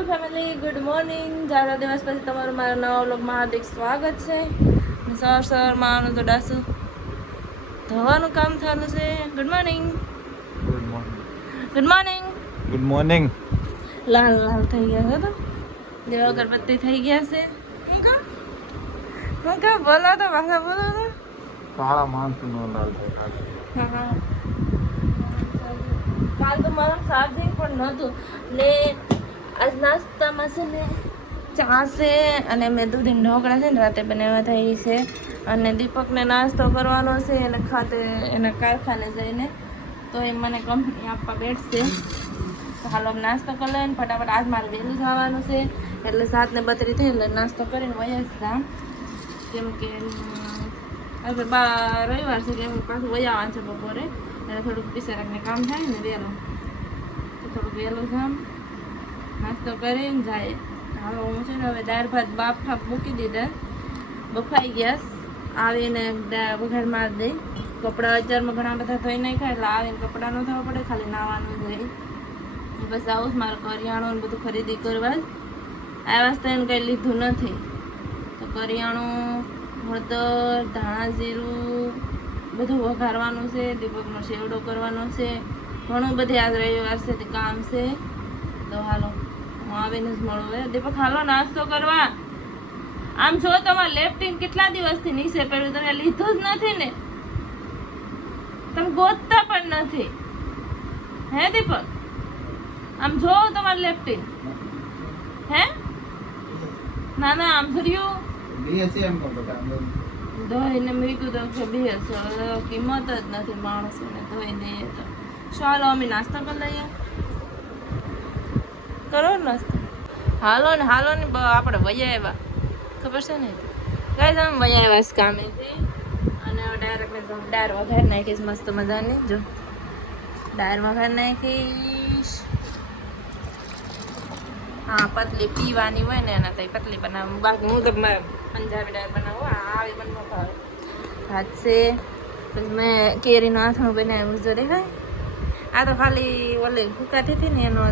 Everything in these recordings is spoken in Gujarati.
YouTube family, good morning. જાજા દિવસ પછી તમારું મારા નવા વ્લોગમાં હાર્દિક સ્વાગત છે. સવારમાં તો ડાસું ધોવાનું કામ થવાનું છે. Good morning. Good morning. Good morning. Good morning. લાલ લાલ થઈ ગયા છે તો દેવ અગરબત્તી થઈ ગયા છે. હું કા બોલો તો ભાષા બોલો તો કાળા માણસનો લાલ થાય. હા. કાલ તો મારું ચાર્જિંગ પણ નહોતું ને આજ નાસ્તામાં છે ને ચા છે અને મેં દૂધી ઢોકળા છે ને રાતે બનાવ્યા થઈ છે અને દીપકને નાસ્તો કરવાનો છે એને ખાતે એના કારખાને જઈને તો એ મને કંપની આપવા બેઠશે. તો હાલો અમે નાસ્તો કરી લઈને ફટાફટ આજ મારે વહેલું જવાનું છે એટલે 7:32 થઈ એટલે નાસ્તો કરીને વયા જ જામ કેમ કે હવે રવિવાર છે કે પાછું વયા આવવાનું છે બપોરે એટલે થોડુંક બિચારાકને કામ થાય ને વહેલું તો થોડુંક વહેલું જામ નાસ્તો કરીને જાય. હવે હું છે ને હવે દાળ ભાત બાફા મૂકી દીધા બફાઈ ગયા આવીને વઘાર મારી દઈ. કપડાં અત્યારમાં ઘણા બધા ધોઈ નાખ્યા એટલે આવીને કપડાં ન થવા પડે ખાલી નાવાનું જાય. બસ આવું જ મારે કરિયાણું ને બધું ખરીદી કરવા જ આ વાસ્તે એને કંઈ લીધું નથી તો કરિયાણું હળદર ધાણા જીરું બધું વઘારવાનું છે. દીપકનો શેવડો કરવાનો છે. ઘણું બધું આજ રવિવાર છે તે કામ છે તો હાલો હું આવીને જ મળું. હવે દીપક હાલો નાસ્તો કરવા. આમ જો તમારે લેફ્ટિંગ કેટલા દિવસથી નીચે પડ્યું તમે લીધું જ નથી ને તમે ગોતતા પણ નથી હે દીપક. આમ જો તમારે લેફ્ટિંગ હે ના ના આમ જોયું ધોઈને મૂક્યું તો બી હશે કિંમત જ નથી માણસોને ધોઈ દઈએ તો. ચાલો અમે નાસ્તો કરી લઈએ. કરો નાસ્તો. હાલો ને આપણે વયા આવ્યા ખબર છે ને કઈ તમે વયા આવ્યા છે કામેથી અને ડાયરેક્ટ ડાળ વઘાર નાખીશ મસ્ત મજાની. જો ડાળ વઘાર નાખીશ. હા પતલી પીવાની હોય ને એના તો પતલી બનાવું બાકી હું તો પંજાબી ડાળ બનાવું આવી મને ન ભાવે. ભાત છે પછી મેં કેરીનું આથણું બનાવ્યું જો દેખાય. આ તો ખાલી ઓલી ફૂકાતી હતી ને એનો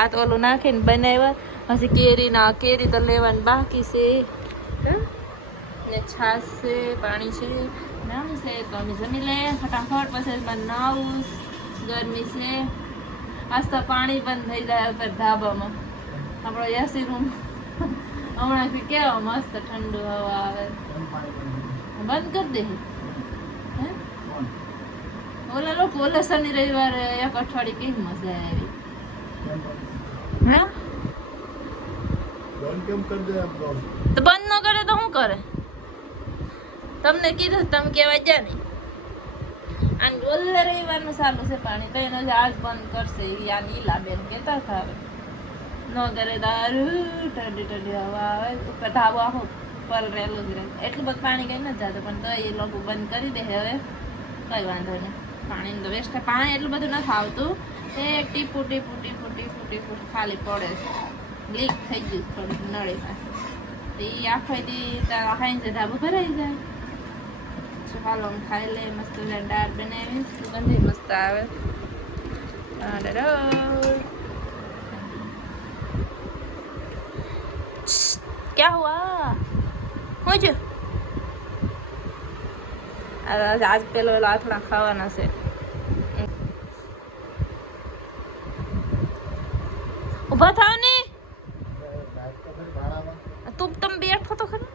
આ તો ઓલું નાખીને બનાવ્યા. પછી કેરી તો લેવાની બાકી છે ને છાશ છે પાણી છે નાનું છે તો અમે જમી લે ફટાફટ પછી બનાવું. ગરમી છે આજ તો પાણી બંધ થઈ જાય ઉપર ધાબામાં. આપણો એસી રૂમ હમણાંથી કેવા મસ્ત ઠંડુ હવા આવે. બંધ કરી દે હે ઓલા લોકો ઓલા શનિ રવિવારે એક અઠવાડિયે કેવી મજા આવી હે તો બંધ ન કરે તો શું કરે. તમને કીધું તમે કહેવાય જાય નહીં. અને ઓલા રવિવારનું ચાલુ છે પાણી તો એને આજ બંધ કરશે યા નીલા બેન કેતા ખાવે ન કરે દારૂ ઠંડી ઠંડી હવા આવે ઉપર ધાબો આખો પર રહેલું જ રહે. એટલું બધું પાણી કઈ નથી જતું પણ તો એ લોકો બંધ કરી દે હવે કઈ વાંધો નહીં. પાણીનું તો વેસ્ટ પાણી એટલું બધું નથી આવતું એ ટીપું ખાલી પડે છે. લીક થઈ ગયું થોડુંક નળી પાસે તો એ આખો ખાઈ જાય ધાબો ભરાઈ જાય. હાલો હું ખાઈ લે મસ્ત દાળ બનાવી સુગંધી મસ્ત આવે. क्या हुआ हो जो આજ પેલો આથણા ખાવાના છે. ઉભા થાવ ને તું તમે બેઠો તો ખરા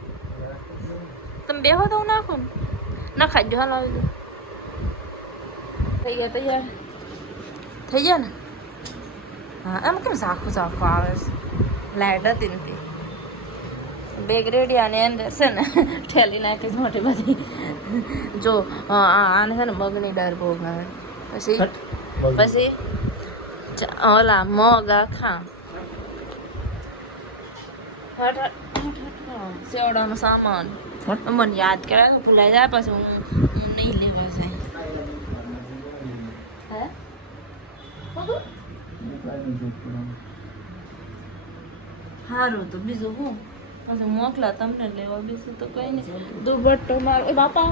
તમે બેહો તો નાખો ને ના ખાજો હાલ આવી ગયો. થઈ ગયા તૈયાર થઈ ગયા ને. હા એમ કેમ સાખું આવે છે લાઈટ હતી ને બેગ રેડી આની અંદર છે ને ઠેલી નાખીશ મોટી બધી. જો આને છે ને મગની દાળ બહુ ભાવે. પછી ઓલા મગ આખા સેવડાનો સામાન મને યાદ કરાય તો ભૂલાઈ જાય પછી હું નહીં લેવા જાય. હે સારું તો બીજું હું પછી મોકલા તમને લેવા બીજું તો કઈ નહીં. દુર્બટ્ટો મારો એ બાપા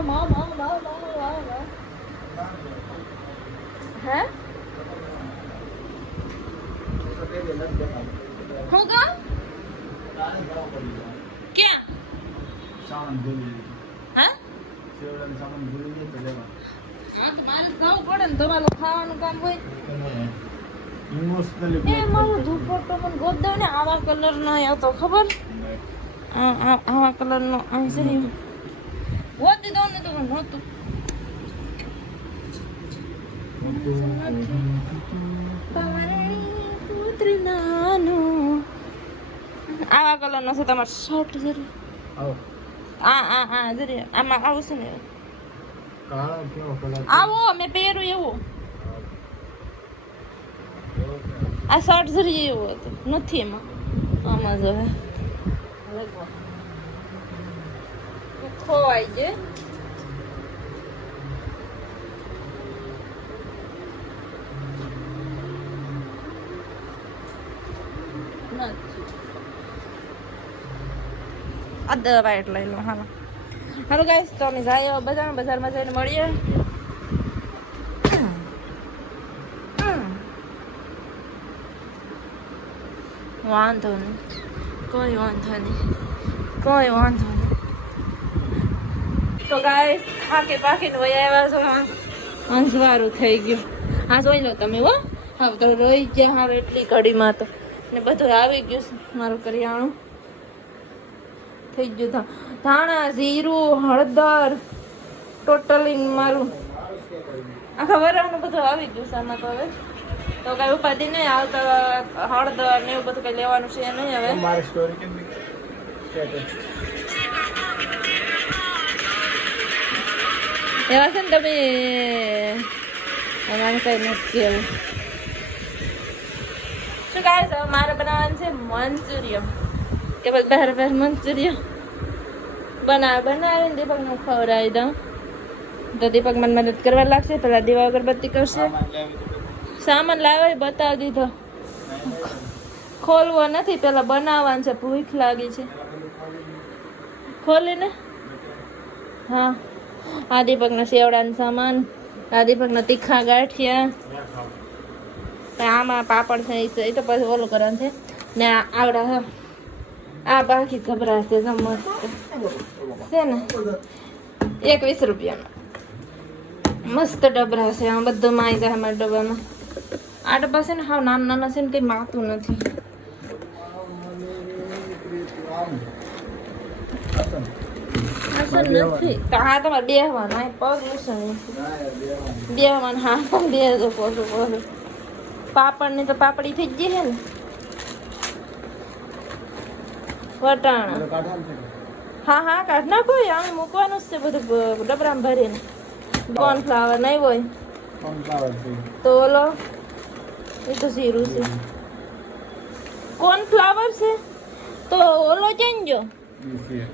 હે સામાન ભૂલી હા સેવડાનો સામાન ભૂલી જાય તો લેવા હા તો મારે ખાવું પડે ને તમારું ખાવાનું કામ હોય ઇમોશનલી એ મારો દુપટ્ટો મને ગોત દે ને આવા કલરનો હતો ખબર આવા કલરનો અહીં છે ને ગોતી દઉં ને તો પણ નહોતું પારણી પુત્ર નાનું આવા કલરનો છે તમારો શર્ટ જરી આવો આ જરી આમાં આવશે ને કાળો કેવો કલર આવો મેં પહેર્યું એવું આ શર્ટ જરી એવું હતું નથી એમાં આમાં જ હવે ખોવાઈ ગયું નથી આ દવા એટલે લઈ લો હાલો હાલો ગાઈસ તો અમે જાય બજારમાં જઈને મળીએ વાંધો નહીં કોઈ વાંધો નહીં તો ગાઈસ પાકીને વહી આવ્યા છો અંજવારું થઈ ગયું હા જોઈ લો તમે હો હા તો રોઈ ગયા હારું એટલી ઘડીમાં તો ને બધું આવી ગયું છે મારું કરિયાણું થઈ ગયું ધાણા જીરું હળદર ટોટલી મારું આખા વરાનું બધું આવી ગયું છે આમાં તો હવે તો કઈ ઉપાધિ નહીં આવતા હળદર ને એવું બધું કઈ લેવાનું છે નહીં હવે મારી સ્ટોરી કેમ સ્ટેટસ એવા છે ને તમે અમારે કઈ નથી કહેવું શું કહે છે મારે બનાવવાનું છે મંચુરિયન કે પછી બહાર મંચુરિયન બનાવીને દીપકને ખવડાવી દઉં તો દીપક મને મદદ કરવા લાગશે પેલા દીવા અગરબત્તી કરશે સામાન લાવ્યો બતાવી દીધો ખોલવો નથી પેલા બનાવવાનું છે ભૂખ લાગી છે ખોલીને હા આ દીપકના સેવડાનો સામાન આ દીપકના તીખા ગાંઠિયા આમાં પાપડ છે એ તો પછી ઓલું કરવાનું છે ને આવડા હા આ બાકી ગભરાશે મસ્ત છે ને 21 રૂપિયાનો મસ્ત ડબરા છે આ બધું માઈ જાય અમારા ડબ્બામાં આ ડબ્બા છે ને હાવ નાના છે ને કંઈ માતું નથી નથી તો હા તમારે બેહવાનું આ પગ મૂકવાનું બેહવાનું હા બે પોસું પાપડની તો પાપડી થઈ જ ગઈ છે ને વટાણા હા કાઢ નાખો આમ મૂકવાનું જ છે બધું ડબરામાં ભરીને કોર્નફ્લાવર નહીં હોય તો ઓલો એ તો જીરું છે કોર્નફ્લાવર છે તો ઓલો ચેન્જો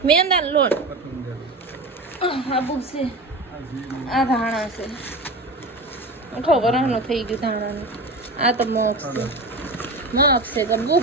મેંદા લોટ આબુ છે આ ધાણા છે ખબર થઈ ગયું ધાણાનું આ તો મગ છે ગબ્બુ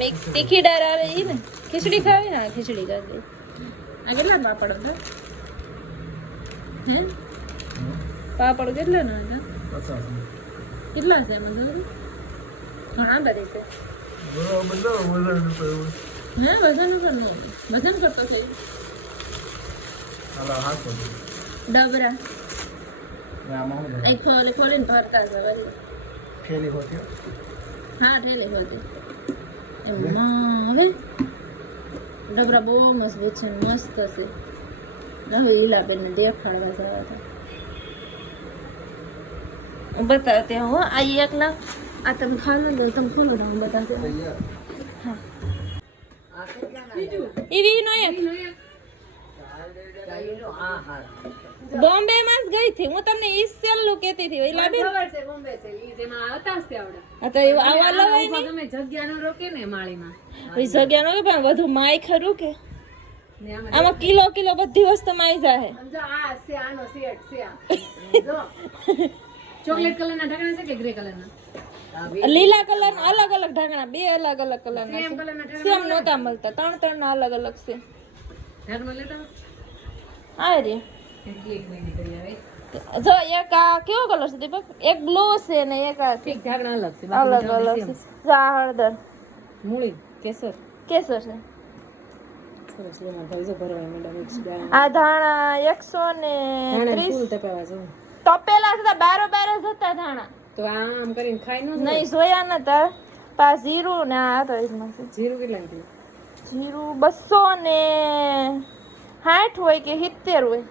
મિક્સ તીખી દાળ આવે ઈ ને ખીચડી ખાવી ને ખીચડી કરી દે આ કેટલા પાપડ હતા હે પાપડ કેટલા ના હતા 50 કેટલા છે એમાં જોયું ઘણા બધી છે બધો વજન ઉપર હે વજન ઉપર નો વજન કરતો છે હાલો હાથ પર ડબરા આમાં હું એક ખોલીને ભરતા છે વળી ખેલી હોતી હા ઠેલી હોતી એમાં હવે ડબરા બહુ મજબૂત છે મસ્ત છે હવે ઈલાબેનને દેખાડવા જવા હતા બતાવते हो आइए एकला आ तुम खाना दो तुम खोलो ना हम बताते हैं हाँ ईवी नो एक बॉम्बे में गई थी હું તમને ઈ સેલ્લું કહેતી હતી ઓલા બેન ખબર છે બોમ્બે છે ઈ જેમાં આવતા હશે આવડા આ તો એ આવા લવાય ને તમે જગ્યા નો રોકે ને માળીમાં ઓઈ જગ્યા નો કે પણ વધુ માય ખરું કે ને આમાં આમાં કિલો બધી વસ્તુ માઈ જાય સમજો આ છે આનો સેટ છે આ જો ચોકલેટ કલર ના ઢાંકણા છે કે ગ્રે કલર ના લીલા કલર ના અલગ અલગ ઢાંકણા બે અલગ અલગ કલર ના સેમ કલર ના સેમ નહોતા મળતા ત્રણ ના અલગ અલગ છે ઢાંકણા લેતા આ રે એક મહિને કરી આવે જો એક આ કેવો કલર છે દીપક એક બ્લુ છે ને એક આ છે એક ઢાંકણા અલગ છે અલગ અલગ છે જા હળદર મૂળી કેસર કેસર છે સરસ એમાં ભાઈ જો ભરવાય મેડમ મિક્સ દાળ આ ધાણા 130 ફૂલ તપેવા જો તપેલા હતા બારો જ હતા ધાણા તો આમ કરીને ખાઈ ન નહીં જોયા નતા પા જીરું ને આ તો એમાં છે જીરું કેટલા કીધું જીરું 260 હોય કે 70 હોય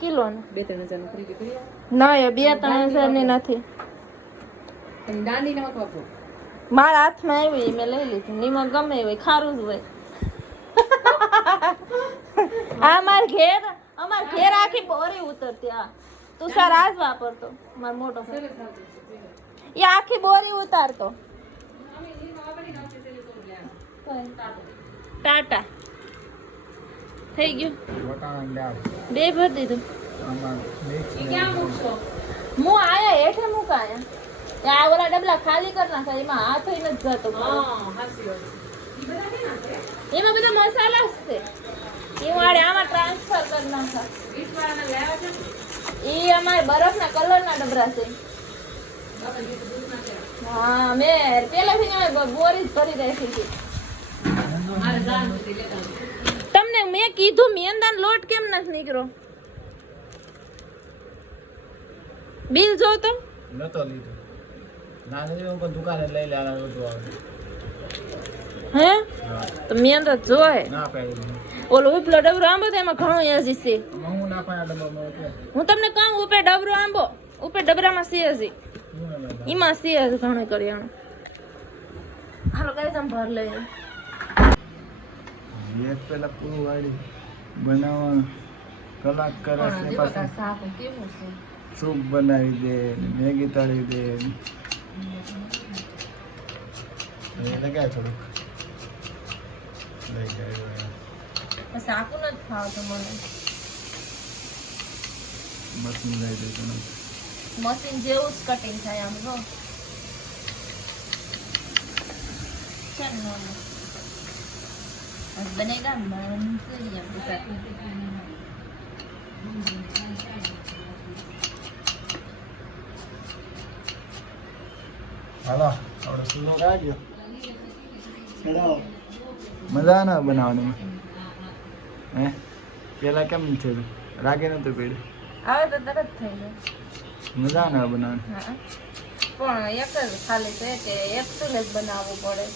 કિલો ને 2-3 હજાર નું ખરીદી કરી નહીં 2-3 હજાર ની નથી અને દાંડી નમક વાપરો મારા હાથમાં આવી મેં લઈ લીધું નિમક ગમે હોય ખારું જ હોય અમાર ઘેર આખી બોરી ઉતરતી આ તું સાર આજ વાપરતો માર મોટો એ આખી બોરી ઉતારતો ટાટા થઈ ગયું વટાણા દાળ બે ભર દીધું આમાં મિક્સ ક્યાં મૂકશો હું આયા હેઠે મુકાયા આ ઓલા ડબલા ખાલી કર નાખા એમાં હાથ જ નથી જતો હા હાસી વાત છે એમાં બધા મસાલા જ છે એ વાળે આમાં ટ્રાન્સફર કરી નાખા 20 વાળાના લેવા છે એ અમારે બરફના કલરના ડબરા છે હા મેં પેલાથી બોરી જ ભરી રાખી હતી મારે જાન નથી લેતા તમને મેં કીધું મેંદાનો લોટ કેમ નથી નીકળ્યો બિલ જો તો નતો લીધો નાની ઉપર દુકાને લઈ લેવાના બધું આવે હે તો મેંદા જોય ના પાડી ઓલો ઉપલો ડબરો આંબો તો એમાં ઘણો યાજી છે હું ના પાડ્યા ડબ્બામાં એટલે હું તમને કહું ઉપર ડબરો આંબો ઉપર ડબરામાં છે હજી હું ના લેતા. એમાં છે હજી ઘણું કરિયાણું હાલો કઈ સમ ભર લઈએ એક પેલા પૂરું વાળી બનાવવાનું કલાક કરે છે પાછું શાક કેવું છે સૂપ બનાવી દે મેગી તળી દે એ લગાય થોડુંક લઈ ગયા શાકું નથી ખાવતું મને મશીન લઈ દે તમે મશીન જેવું જ કટિંગ થાય આમ જો છે ને आज बनेगा मंचूरियन के साथ હાલો આપણે સુલો કાઢ્યો ચડાવો મજા ના બનાવવાની હે પેલા કેમ થયું રાગે નતું પડ્યું આવે તો તરત થઈ જાય મજા ના બનાવવાની હા પણ એક જ ખાલી છે કે એક ચૂલે જ બનાવવું પડે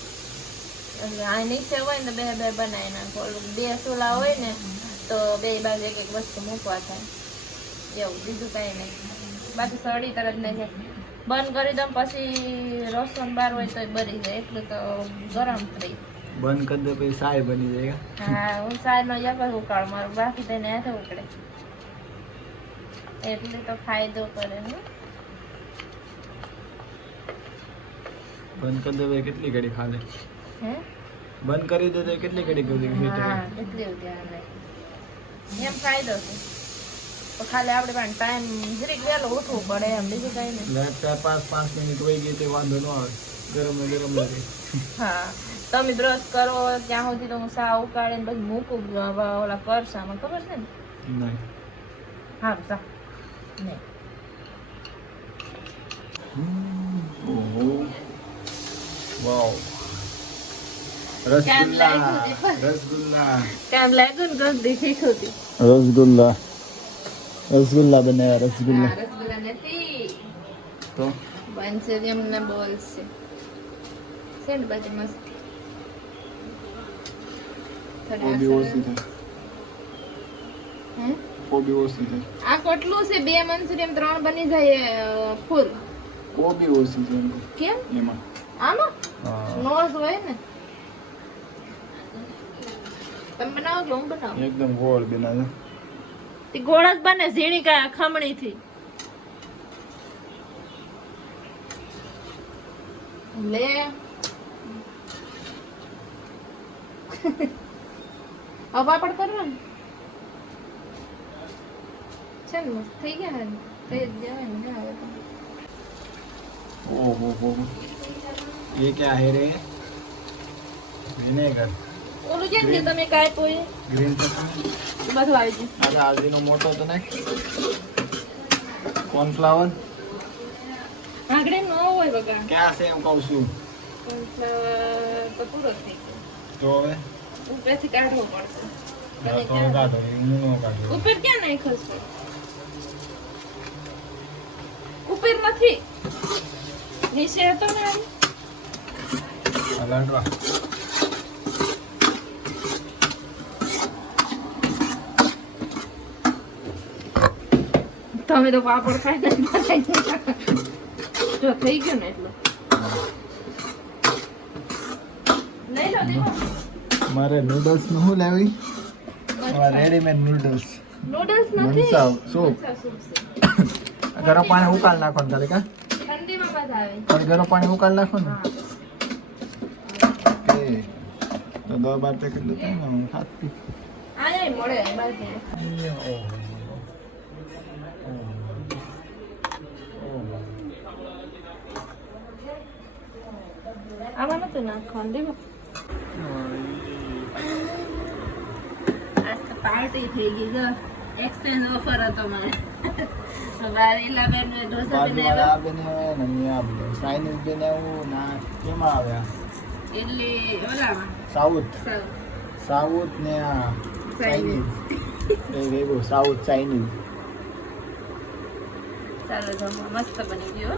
એટલે આ નીચે હોય ને બે બનાવી નાખો ઓલું બે ચૂલા હોય ને તો બે બાજુ એક એક વસ્તુ મૂકવા થાય એવું બીજું કાંઈ નહીં બાકી સળી તરત નહીં જાય બંધ કરી દઉં પછી રસોન બાર હોય તો બરી જાય એટલું તો ગરમ થઈ બંધ કરી દે પછી સાય બની જાય હા હું સાયનો એક જ ઉકાળ મારું બાકી તો એને હાથે ઉકળે એટલે તો ફાયદો કરે ને બંધ કરી દે પછી કેટલી ઘડી ખાલે હે બંધ કરી દે તો કેટલી ઘડી કરી હા એટલી ધ્યાન રાખે એમ ફાયદો છે તો ખાલી આપણે પણ ટાઈમ જરીક વહેલો ઉઠવું પડે એમ બીજું કઈ નહીં એટલે 4-5 મિનિટ વહી ગઈ તો વાંધો ન આવે ગરમ ગરમ લાગે. હા તમે બ્રશ કરો ત્યાં સુધી તો હું સા ઉકાળીને પછી મૂકું ઓલા કરશામાં ખબર છે ને નહીં. હા સા નહીં ઓહો વાવ કેમ રસગુલ્લા લાગ્યું દીપક? રસગુલ્લા કેમ લાગ્યું ને ગસ દીખી ખોતી રસગુલ્લા રસગુલ્લા બનાવ્યા રસગુલ્લા રસગુલ્લા નથી તો બનશે એમને બોલશે છે ને બાજુ મસ્ત કોબી ઓછી થાય હે કોબી ઓછી થાય આ કેટલું છે 2 મંચુરિયન 3 બની જાય ફૂલ કોબી ઓછી છે એમ કેમ એમાં આમાં હા નોઝ હોય ને તમે બનાવો કે હું બનાવું એકદમ ગોળ બનાવે તે ગોળ જ બને ઝીણી કા ખમણી થી લે હવે પાપડ કરવાનું છે ને મસ્ત થઈ ગયા ને થઈ જ જવાય ને હવે તો ओहो हो ये क्या है रे विनेगर ઓલું જેમ કે તમે કાંઈ પોઈ ग्रीन चटनी બધું આવી ગયું अरे आजीनो मोटो तो नहीं कॉर्नफ्लावर આગળ ન હોય બગા क्या से हम कहूँ છું તો પૂરો થઈ ગયો तो હવે ઉપરથી કાઢવો પડશે અને તો કાઢો હું નો કાઢો ઉપર ક્યાં નાખ્યો છે ઉપર નથી નીચે હતો ને આમ. અલાડવા તમે તો પાપડ ખાઈ જો થઈ ગયું ને એટલે લઈ લો દેવો મારે નૂડલ્સ નું શું લેવી રેડીમેડ નૂડલ્સ નૂડલ્સ નથી મનસાવ સૂપ અચ્છા, સૂપ છે. ગરમ પાણી ઉકાળ નાખો ને ખાલી કા ઠંડીમાં બધા આવે પણ ગરમ પાણી ઉકાળ નાખો ને હા કે તો 10-12 પેકેટ લેતા ને હું ખાતી આ મળે બાજુ આમાં નથી નાખવાનું દેવો આજ તો પાર્ટી થઈ ગઈ જો એક્સચેન્જ ઓફર હતો મારે વારેલા બેન ઢોસા બાજુવાળા બનાવ્યો આ બનાવ્યા ને અહીંયા ચાઇનીઝ બનાવ્યું ના કેમાં આવ્યા એટલે ઓલામાં સાઉથ સર સાઉથ ને આ ચાઇનીઝ એ વેગું સાઉથ ચાઇનીઝ ચાલો જમવા મસ્ત બની ગયો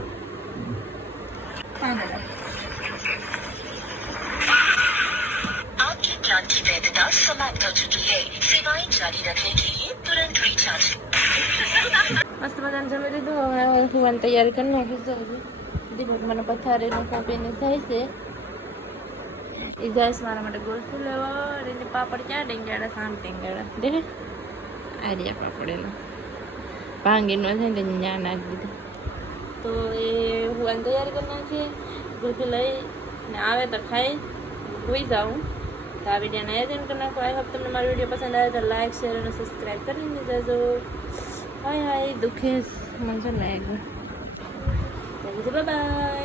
ખાને आपके प्लान की वैधता समाप्त हो चुकी है सेवाएं जारी रखने के लिए तुरंत रिचार्ज મસ્ત મજાને જમી લીધું હવે સુવાની તૈયારી કરી નાખી છે દીપક મને પથારીને કાપીને જાય છે એ જાય છે મારા માટે ગોળથી લેવા એને પાપડ ક્યાં ટેંગાડા સામ ટેંગાડા દે આ રહ્યા પાપડ એનો ભાંગીનો છે ને ત્યાં નાખી દીધું તો એ સુવાની તૈયારી કરી નાખીએ ગોળથી લઈ ને આવે તો ખાઈ હોઈ જાઉં તો આ વિડીયોને આયોજન કરી નાખો આઈ હોપ તમને મારો વિડીયો પસંદ આવે તો લાઈક શેર અને સબસ્ક્રાઈબ કરીને જજો હાય હાય દુખેશ મને છે ને બાય બાય